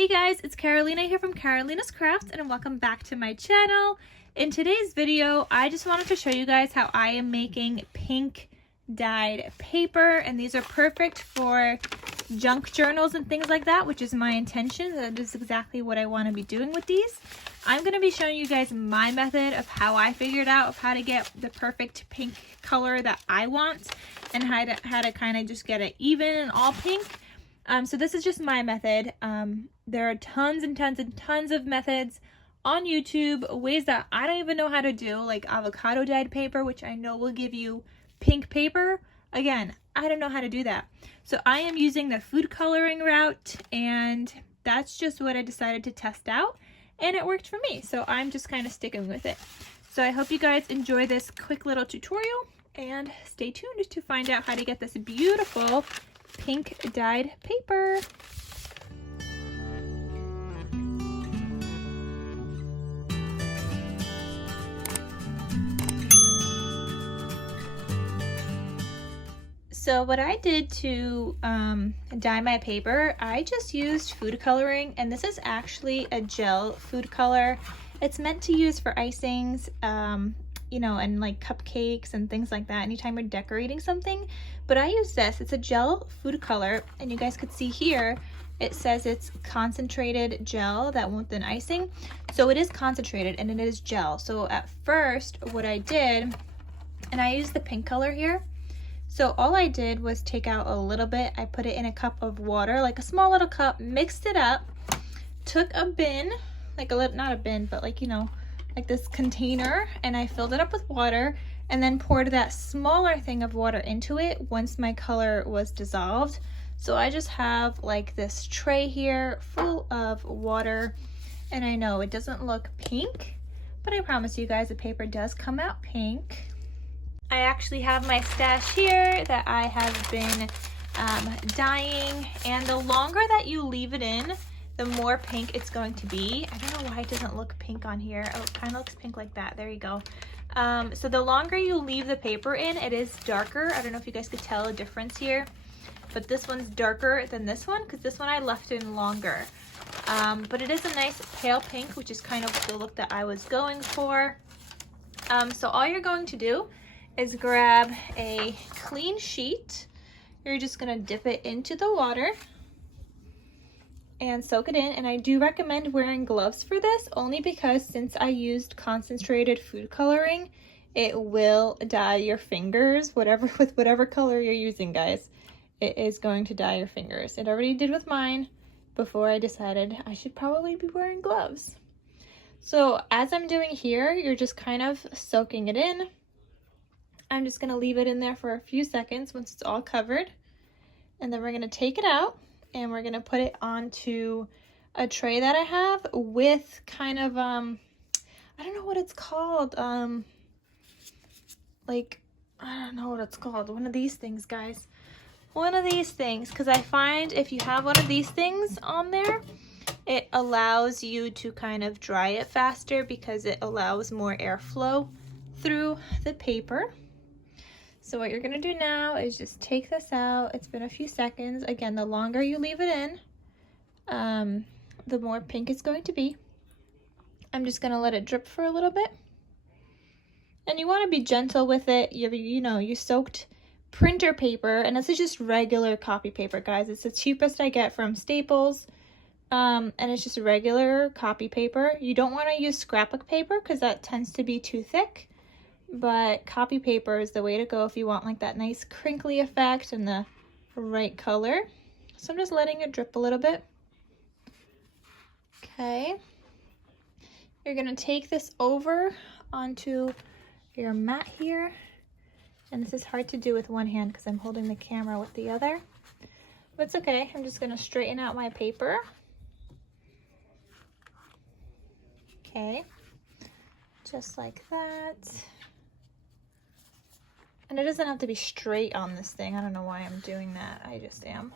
Hey guys, it's Carolina here from KarolinasKrafts and welcome back to my channel. In today's video, I just wanted to show you guys how I am making pink dyed paper, and these are perfect for junk journals and things like that, which is my intention. That is exactly what I want to be doing with these. I'm going to be showing you guys my method of how I figured out of how to get the perfect pink color that I want and how to kind of just get it even and all pink. So this is just my method. There are tons and tons and tons of methods on YouTube, ways that I don't even know how to do, like avocado dyed paper, which I know will give you pink paper. Again, I don't know how to do that. So I am using the food coloring route, and that's just what I decided to test out, and it worked for me. So I'm just kind of sticking with it. So I hope you guys enjoy this quick little tutorial, and stay tuned to find out how to get this beautiful pink dyed paper. So what I did to dye my paper, I just used food coloring, and this is actually a gel food color. It's meant to use for icings, you know, and like cupcakes and things like that, anytime you're decorating something. But I use this, it's a gel food color, and you guys could see here, it says it's concentrated gel that won't thin icing. So it is concentrated and it is gel. So at first what I did, and I used the pink color here, so all I did was take out a little bit, I put it in a cup of water, like a small little cup, mixed it up, took a bin, like a little, not a bin, but like, you know, like this container, and I filled it up with water and then poured that smaller thing of water into it once my color was dissolved. So I just have like this tray here full of water, and I know it doesn't look pink, but I promise you guys the paper does come out pink. I actually have my stash here that I have been dyeing, and the longer that you leave it in, the more pink it's going to be. I don't know why it doesn't look pink on here. Oh, it kind of looks pink like that. There you go. So the longer you leave the paper in, it is darker. I don't know if you guys could tell a difference here, but this one's darker than this one because this one I left in longer. But it is a nice pale pink, which is kind of the look that I was going for. So all you're going to do is grab a clean sheet. You're just gonna dip it into the water and soak it in. And I do recommend wearing gloves for this, only because since I used concentrated food coloring, it will dye your fingers, with whatever color you're using, guys. It is going to dye your fingers. It already did with mine before I decided I should probably be wearing gloves. So as I'm doing here, you're just kind of soaking it in. I'm just gonna leave it in there for a few seconds once it's all covered. And then we're gonna take it out and we're gonna put it onto a tray that I have with kind of, I don't know what it's called. Like, I don't know what it's called. One of these things, guys. One of these things, because I find if you have one of these things on there, it allows you to kind of dry it faster because it allows more airflow through the paper. So what you're gonna do now is just take this out. It's been a few seconds. Again, the longer you leave it in, the more pink it's going to be. I'm just gonna let it drip for a little bit. And you wanna be gentle with it. You know, you soaked printer paper, and this is just regular copy paper, guys. It's the cheapest I get from Staples. And it's just regular copy paper. You don't wanna use scrapbook paper because that tends to be too thick. But copy paper is the way to go if you want like that nice crinkly effect and the right color. So I'm just letting it drip a little bit. Okay. You're gonna take this over onto your mat here. And this is hard to do with one hand because I'm holding the camera with the other. But it's okay, I'm just gonna straighten out my paper. Okay, just like that. And it doesn't have to be straight on this thing. I don't know why I'm doing that. I just am.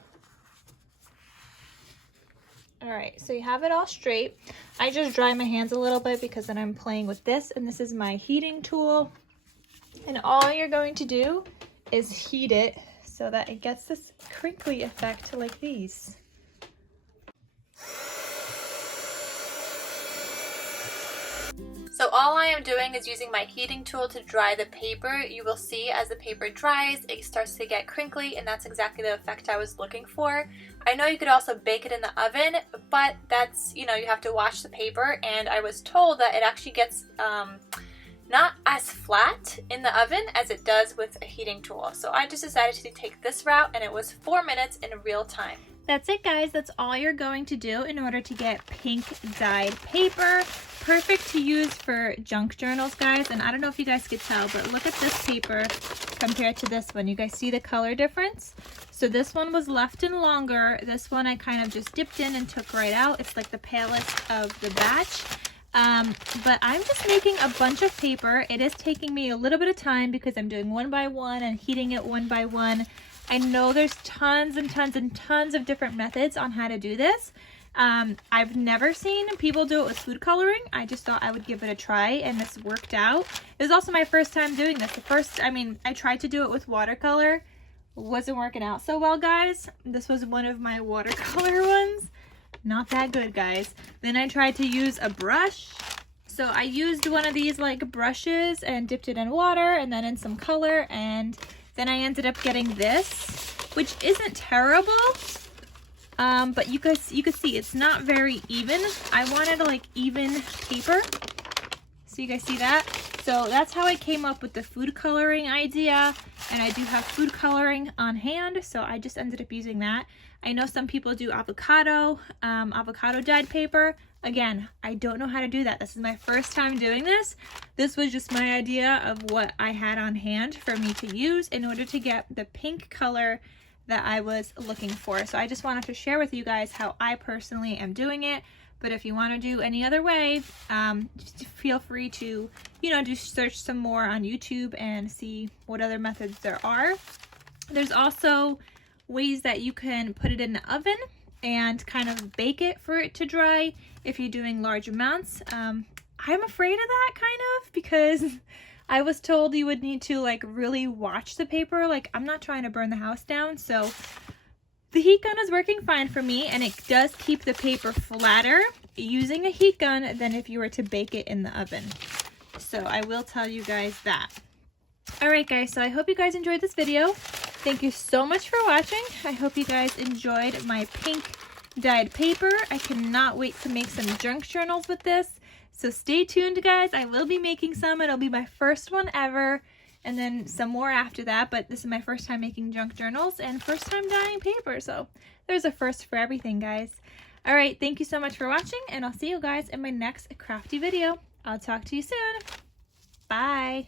All right, so you have it all straight. I just dry my hands a little bit because then I'm playing with this, and this is my heating tool. And all you're going to do is heat it so that it gets this crinkly effect like these. So all I am doing is using my heating tool to dry the paper. You will see as the paper dries, it starts to get crinkly, and that's exactly the effect I was looking for. I know you could also bake it in the oven, but that's, you know, you have to wash the paper, and I was told that it actually gets not as flat in the oven as it does with a heating tool. So I just decided to take this route, and it was 4 minutes in real time. That's it, guys. That's all you're going to do in order to get pink dyed paper. Perfect to use for junk journals, guys. And I don't know if you guys could tell, but look at this paper compared to this one. You guys see the color difference? So this one was left in longer. This one I kind of just dipped in and took right out. It's like the palest of the batch. But I'm just making a bunch of paper. It is taking me a little bit of time because I'm doing one by one and heating it one by one. I know there's tons and tons and tons of different methods on how to do this. I've never seen people do it with food coloring. I just thought I would give it a try, and this worked out. It was also my first time doing this. I tried to do it with watercolor. Wasn't working out so well, guys. This was one of my watercolor ones. Not that good, guys. Then I tried to use a brush. So I used one of these like brushes and dipped it in water and then in some color, and then I ended up getting this, which isn't terrible, but you could see it's not very even. I wanted like even paper, so you guys see that? So that's how I came up with the food coloring idea, and I do have food coloring on hand, so I just ended up using that. I know some people do avocado dyed paper. Again, I don't know how to do that. This is my first time doing this. This was just my idea of what I had on hand for me to use in order to get the pink color that I was looking for. So I just wanted to share with you guys how I personally am doing it. But if you want to do any other way, just feel free to, you know, just search some more on YouTube and see what other methods there are. There's also ways that you can put it in the oven and kind of bake it for it to dry if you're doing large amounts. I'm afraid of that kind of, because I was told you would need to like really watch the paper. Like, I'm not trying to burn the house down, so the heat gun is working fine for me, and it does keep the paper flatter using a heat gun than if you were to bake it in the oven. So I will tell you guys that. Alright guys, so I hope you guys enjoyed this video. Thank you so much for watching. I hope you guys enjoyed my pink dyed paper. I cannot wait to make some junk journals with this. So stay tuned, guys. I will be making some. It'll be my first one ever, and then some more after that. But this is my first time making junk journals and first time dyeing paper. So there's a first for everything, guys. All right, thank you so much for watching, and I'll see you guys in my next crafty video. I'll talk to you soon. Bye.